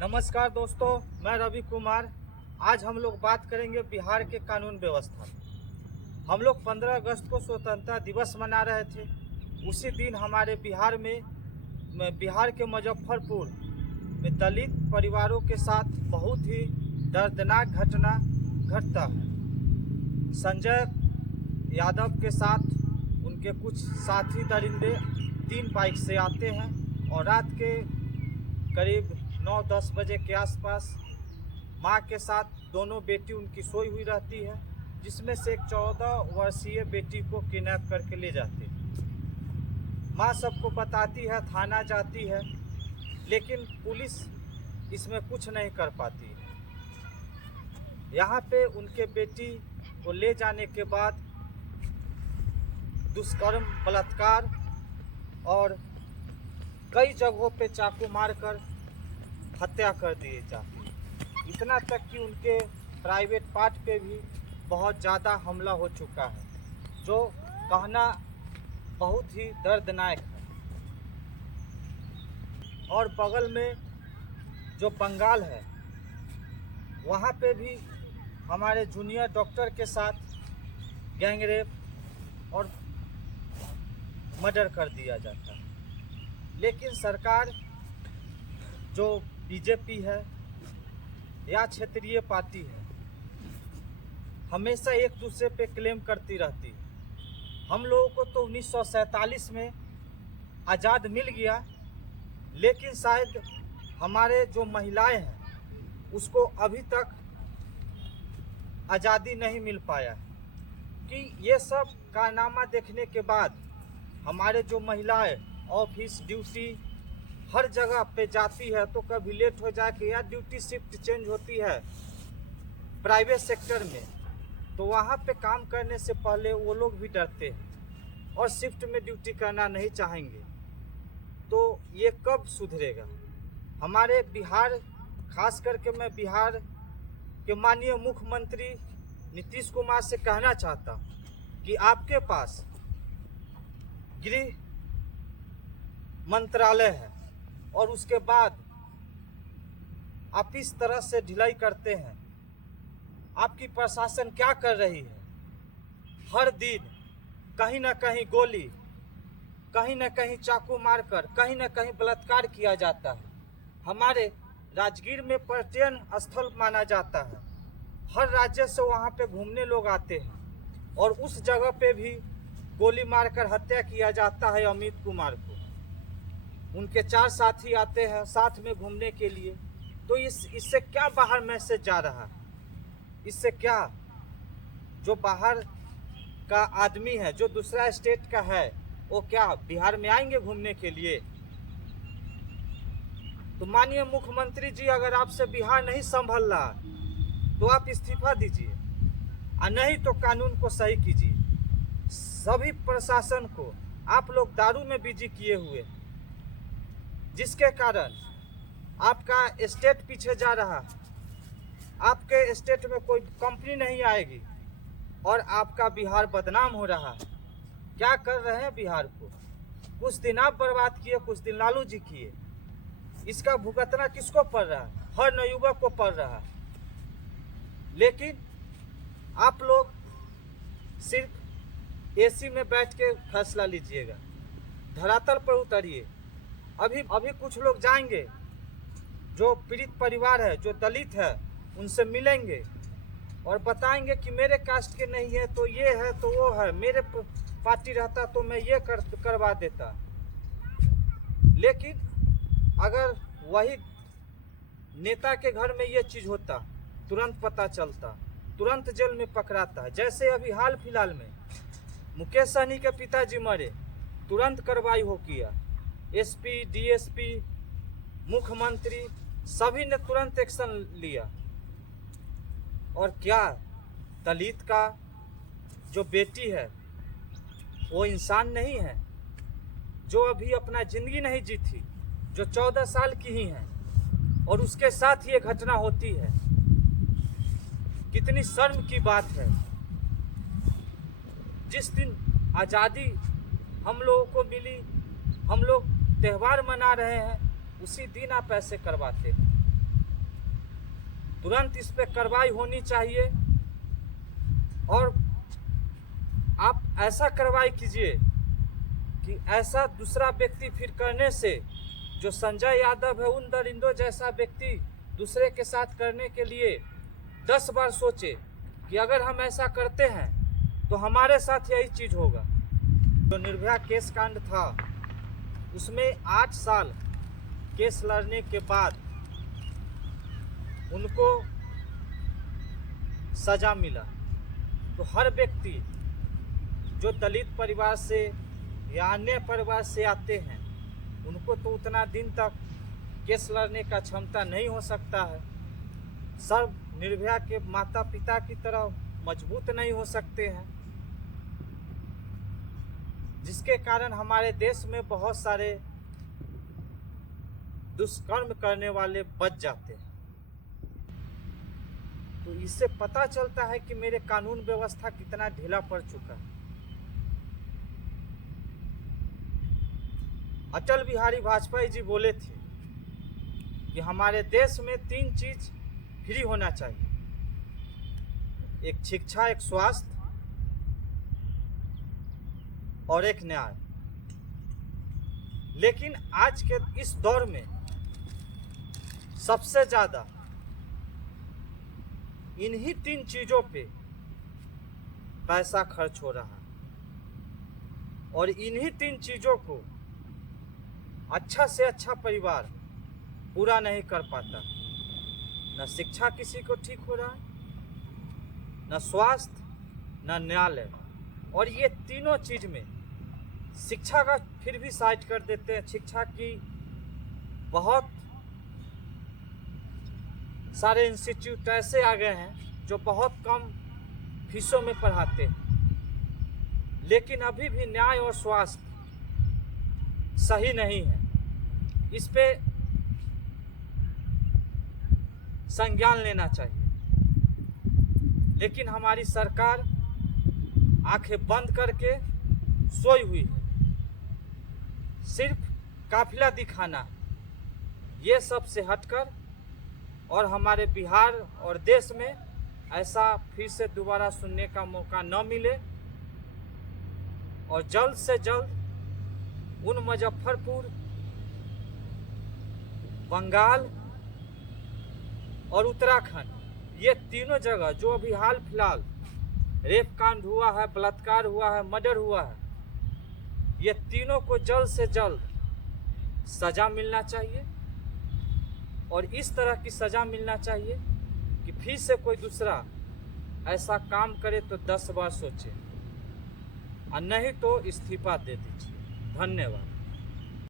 नमस्कार दोस्तों, मैं रवि कुमार। आज हम लोग बात करेंगे बिहार के कानून व्यवस्था। हम लोग 15 अगस्त को स्वतंत्रता दिवस मना रहे थे। उसी दिन हमारे बिहार के मुजफ्फरपुर में दलित परिवारों के साथ बहुत ही दर्दनाक घटना घटता है। संजय यादव के साथ उनके कुछ साथी दरिंदे 3 बाइक से आते हैं और रात के करीब 9-10 बजे के आसपास मां के साथ दोनों बेटी उनकी सोई हुई रहती है, जिसमें से एक 14 वर्षीय बेटी को किडनैप करके ले जाते हैं। मां सबको बताती है, थाना जाती है, लेकिन पुलिस इसमें कुछ नहीं कर पाती है। यहाँ पे उनके बेटी को ले जाने के बाद दुष्कर्म, बलात्कार और कई जगहों पे चाकू मारकर हत्या कर दी जाती है। इतना तक कि उनके प्राइवेट पार्ट पे भी बहुत ज़्यादा हमला हो चुका है, जो कहना बहुत ही दर्दनाक है। और बगल में जो बंगाल है, वहाँ पे भी हमारे जूनियर डॉक्टर के साथ गैंगरेप और मर्डर कर दिया जाता है। लेकिन सरकार जो बीजेपी है या क्षेत्रीय पार्टी है, हमेशा एक दूसरे पे क्लेम करती रहती है। हम लोगों को तो 1947 में आज़ाद मिल गया, लेकिन शायद हमारे जो महिलाएं हैं उसको अभी तक आज़ादी नहीं मिल पाया कि ये सब कारनामा देखने के बाद हमारे जो महिलाएं ऑफिस ड्यूटी हर जगह पे जाती है, तो कभी लेट हो जाके या ड्यूटी शिफ्ट चेंज होती है प्राइवेट सेक्टर में, तो वहाँ पे काम करने से पहले वो लोग भी डरते हैं और शिफ्ट में ड्यूटी करना नहीं चाहेंगे। तो ये कब सुधरेगा? हमारे बिहार, खास करके मैं बिहार के माननीय मुख्यमंत्री नीतीश कुमार से कहना चाहता हूँ कि आपके पास गृह मंत्रालय है और उसके बाद आप इस तरह से ढिलाई करते हैं। आपकी प्रशासन क्या कर रही है? हर दिन कहीं ना कहीं गोली, कहीं ना कहीं चाकू मारकर, कहीं ना कहीं बलात्कार किया जाता है। हमारे राजगीर में पर्यटन स्थल माना जाता है, हर राज्य से वहाँ पे घूमने लोग आते हैं और उस जगह पे भी गोली मारकर हत्या किया जाता है अमित कुमार को। उनके 4 साथी आते हैं साथ में घूमने के लिए। तो इससे क्या बाहर मैसेज जा रहा है? इससे क्या जो बाहर का आदमी है, जो दूसरा स्टेट का है, वो क्या बिहार में आएंगे घूमने के लिए? तो माननीय मुख्यमंत्री जी, अगर आपसे बिहार नहीं संभल रहा तो आप इस्तीफा दीजिए, और नहीं तो कानून को सही कीजिए। सभी प्रशासन को आप लोग दारू में बिजी किए हुए, जिसके कारण आपका स्टेट पीछे जा रहा है। आपके स्टेट में कोई कंपनी नहीं आएगी और आपका बिहार बदनाम हो रहा है। क्या कर रहे हैं बिहार को? कुछ दिन आप बर्बाद किए, कुछ दिन लालू जी किए। इसका भुगतना किसको पड़ रहा है? हर नवयुवक को पड़ रहा है। लेकिन आप लोग सिर्फ एसी में बैठ के फैसला लीजिएगा, धरातल पर उतरिए। अभी कुछ लोग जाएंगे, जो पीड़ित परिवार है, जो दलित है, उनसे मिलेंगे और बताएंगे कि मेरे कास्ट के नहीं है तो ये है तो वो है, मेरे पार्टी रहता तो मैं ये करवा देता। लेकिन अगर वही नेता के घर में ये चीज़ होता, तुरंत पता चलता, तुरंत जेल में पकड़ाता है। जैसे अभी हाल फिलहाल में मुकेश सहनी के पिताजी मरे, तुरंत कार्रवाई हो किया। एसपी, डीएसपी, मुख्यमंत्री सभी ने तुरंत एक्शन लिया। और क्या दलित का जो बेटी है वो इंसान नहीं है? जो अभी अपना जिंदगी नहीं जीती, जो 14 साल की ही है, और उसके साथ ये घटना होती है। कितनी शर्म की बात है। जिस दिन आज़ादी हम लोगों को मिली, हम लोग त्यौहार मना रहे हैं, उसी दिन आप ऐसे करवाते हैं। तुरंत इस पे कार्रवाई होनी चाहिए और आप ऐसा कार्रवाई कीजिए कि ऐसा दूसरा व्यक्ति फिर करने से जो संजय यादव है, उन दरिंदों जैसा व्यक्ति दूसरे के साथ करने के लिए 10 बार सोचे कि अगर हम ऐसा करते हैं तो हमारे साथ यही चीज़ होगा। जो निर्भया केस कांड था उसमें 8 साल केस लड़ने के बाद उनको सजा मिला। तो हर व्यक्ति जो दलित परिवार से या अन्य परिवार से आते हैं उनको तो उतना दिन तक केस लड़ने का क्षमता नहीं हो सकता है। सब निर्भया के माता पिता की तरह मजबूत नहीं हो सकते हैं, जिसके कारण हमारे देश में बहुत सारे दुष्कर्म करने वाले बच जाते हैं। तो इससे पता चलता है कि मेरे कानून व्यवस्था कितना ढीला पड़ चुका है। अटल बिहारी वाजपेयी जी बोले थे कि हमारे देश में 3 चीज फ्री होना चाहिए, एक शिक्षा, एक स्वास्थ्य और एक न्याय। लेकिन आज के इस दौर में सबसे ज्यादा इन्हीं 3 चीजों पे पैसा खर्च हो रहा है और इन्हीं 3 चीजों को अच्छा से अच्छा परिवार पूरा नहीं कर पाता। न शिक्षा किसी को ठीक हो रहा है, न स्वास्थ्य, न न्यायालय। और ये तीनों चीज में शिक्षा का फिर भी साइड कर देते हैं। शिक्षा की बहुत सारे इंस्टीट्यूट ऐसे आ गए हैं जो बहुत कम फीसों में पढ़ाते हैं, लेकिन अभी भी न्याय और स्वास्थ्य सही नहीं है। इस पे संज्ञान लेना चाहिए, लेकिन हमारी सरकार आंखें बंद करके सोई हुई है। सिर्फ काफिला दिखाना, ये सब से हटकर और हमारे बिहार और देश में ऐसा फिर से दोबारा सुनने का मौका न मिले और जल्द से जल्द उन मुजफ्फरपुर, बंगाल और उत्तराखंड, ये तीनों जगह जो अभी हाल फिलहाल रेप कांड हुआ है, बलात्कार हुआ है, मर्डर हुआ है, ये तीनों को जल्द से जल्द सजा मिलना चाहिए। और इस तरह की सजा मिलना चाहिए कि फिर से कोई दूसरा ऐसा काम करे तो 10 बार सोचे और नहीं तो इस्तीफा दे दीजिए। धन्यवाद।